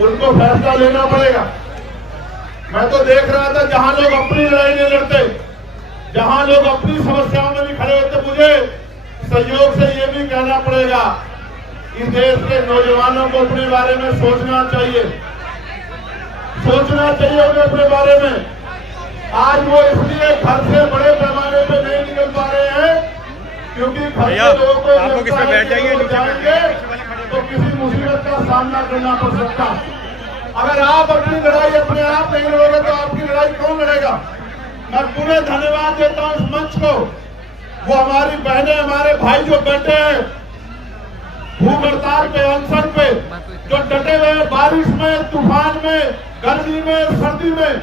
उनको फैसला लेना पड़ेगा। मैं तो देख रहा था जहां लोग अपनी लड़ाई नहीं लड़ते, जहां लोग अपनी समस्याओं में भी खड़े होते, मुझे सहयोग से ये भी कहना पड़ेगा कि देश के नौजवानों को अपने बारे में सोचना चाहिए उन्हें अपने बारे में। आज वो इसलिए घर से बड़े पैमाने पे नहीं निकल पा रहे हैं क्योंकि घर के लोगों को जाएंगे तो किसी मुसीबत का सामना करना पड़ सकता। अगर आप अपनी लड़ाई अपने आप नहीं लड़ोगे तो आपकी लड़ाई कौन लड़ेगा। मैं पूरे धन्यवाद देता हूं इस मंच को, वो हमारी बहनें हमारे भाई जो बैठे हैं भूख हड़ताल पे, अनशन पे, जो डटे हुए हैं बारिश में, तूफान में, गर्मी में, सर्दी में।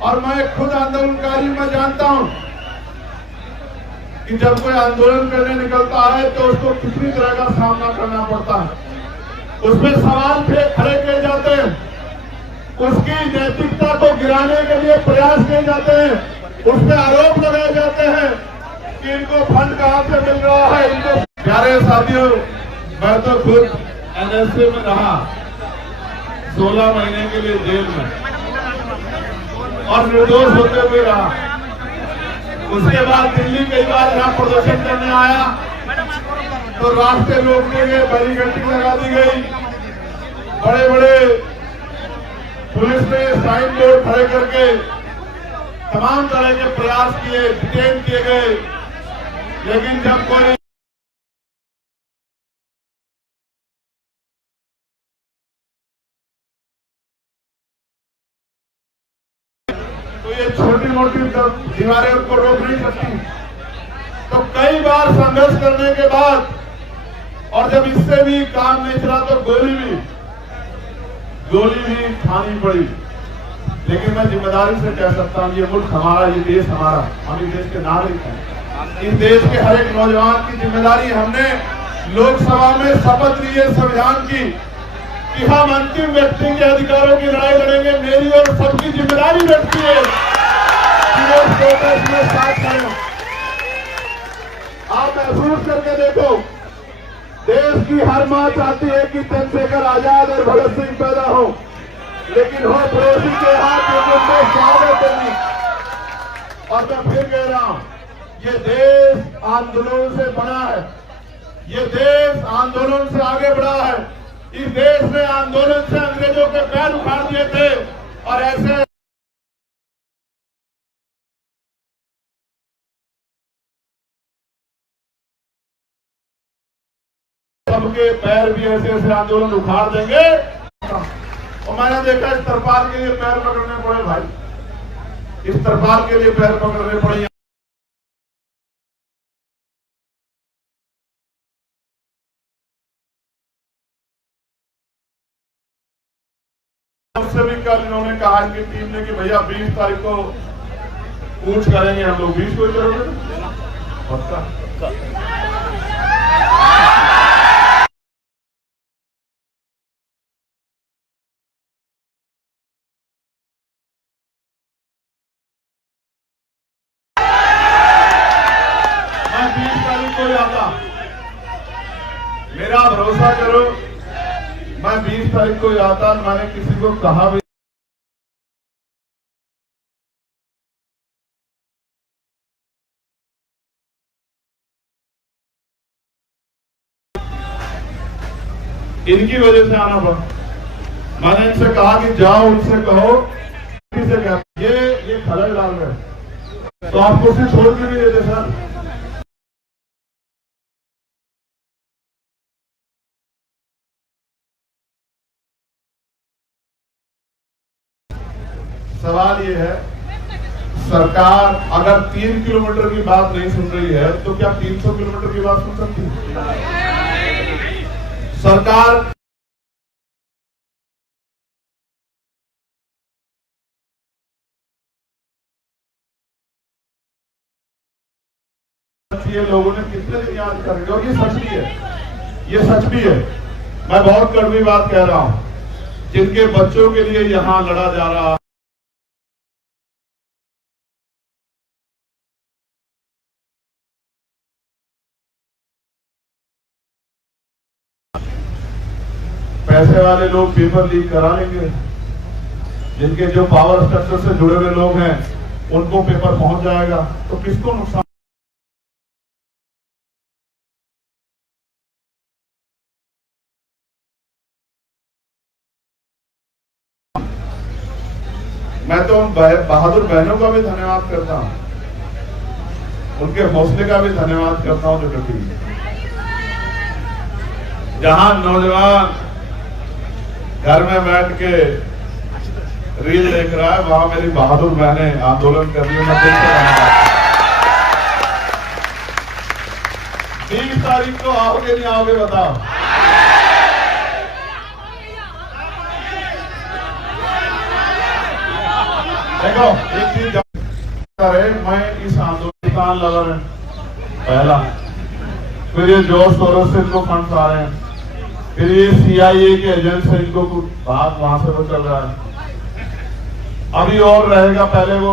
और मैं खुद आंदोलनकारी में जानता हूं कि जब कोई आंदोलन करने निकलता है तो उसको कितनी तरह का सामना करना पड़ता है, उसमें सवाल खड़े किए जाते हैं, उसकी नैतिकता को गिराने के लिए प्रयास किए जाते हैं, उस पर आरोप लगाए जाते हैं कि इनको फंड कहां से मिल रहा है। इनको प्यारे साथियों, मैं तो खुद एनएसए में रहा 16 महीने के लिए जेल में और निर्दोष होते हुए रहा। उसके बाद दिल्ली कई बार यहाँ प्रदर्शन करने आया तो रास्ते रोकने गए, बैरिकेडिंग लगा दी गई, बड़े बड़े पुलिस ने साइन बोर्ड खड़े करके तमाम तरह के प्रयास किए, डिटेन किए गए। लेकिन जब कोई तो ये छोटी मोटी दीवारें उनको रोक नहीं सकती। तो कई बार संघर्ष करने के बाद और जब इससे भी काम नहीं चला तो गोली भी खानी पड़ी। लेकिन मैं जिम्मेदारी से कह सकता हूं, ये मुल्क हमारा, ये देश हमारा, हम इस देश के नागरिक हैं। इस देश के हर एक नौजवान की जिम्मेदारी, हमने लोकसभा में शपथ ली है संविधान की कि हम अंतिम व्यक्ति के अधिकारों की लड़ाई लड़ेंगे। मेरी और सबकी जिम्मेदारी बनती है कि वो इस प्रोटेस्ट में साथ करें। आप महसूस करके देखो, देश की हर मां चाहती है कि चंद्रशेखर आजाद और भगत सिंह पैदा हो, लेकिन हो पड़ोसी के हाथ में स्वागत नहीं। और मैं फिर कह रहा हूं, ये देश आंदोलन से बना है, ये देश आंदोलन से आगे बढ़ा है। इस देश ने आंदोलन से अंग्रेजों के पैर उखाड़ दिए थे और ऐसे सबके पैर भी ऐसे ऐसे आंदोलन उखाड़ देंगे। और मैंने देखा इस तरपाल के लिए पैर पकड़ने पड़े भाई, इस तरपाल के लिए पैर पकड़ने पड़े। उससे भी कल इन्होंने कहा कि टीम ने कि भैया 20 तारीख को पूछ करेंगे हम लोग। 20 को ही करोगे पक्का? मैं 20 तारीख को ही आता, मेरा भरोसा करो, मैं 20 तारीख को ही आता। मैंने किसी को कहा भी इनकी वजह से आना पड़ा। मैंने इनसे कहा कि जाओ उनसे कहो, से कहा ये खलल डाल रहे तो आप कुर्सी छोड़ के नहीं देते सर। सवाल ये है, सरकार अगर 3 किलोमीटर की बात नहीं सुन रही है तो क्या 300 किलोमीटर की बात सुन सकती है? सरकार ये लोगों ने कितने दिन याद करेंगे। और ये सच भी है, ये सच भी है। मैं बहुत कड़वी बात कह रहा हूं, जिनके बच्चों के लिए यहां लड़ा जा रहा है, पैसे वाले लोग पेपर लीक करा लेंगे, जिनके जो पावर स्ट्रक्चर से जुड़े हुए लोग हैं उनको पेपर पहुंच जाएगा, तो किसको नुकसान। मैं तो उन बहादुर बहनों का भी धन्यवाद करता हूं, उनके हौसले का भी धन्यवाद करता हूं, जो कभी जहां नौजवान घर में बैठ के रील देख रहा है, वहां मेरी बहादुर बहनें आंदोलन कर रही है। मैं दिल से धन्यवाद। 20 तारीख को आओगे नहीं आओगे बताओ? देखो एक चीज है, मैं इस आंदोलन लगा रहे पहला, फिर ये जोश शोरों से इनको फंड्स आ रहे हैं, फिर ये CIA के एजेंट से इनको बात वहां से तो चल रहा है, अभी और रहेगा। पहले वो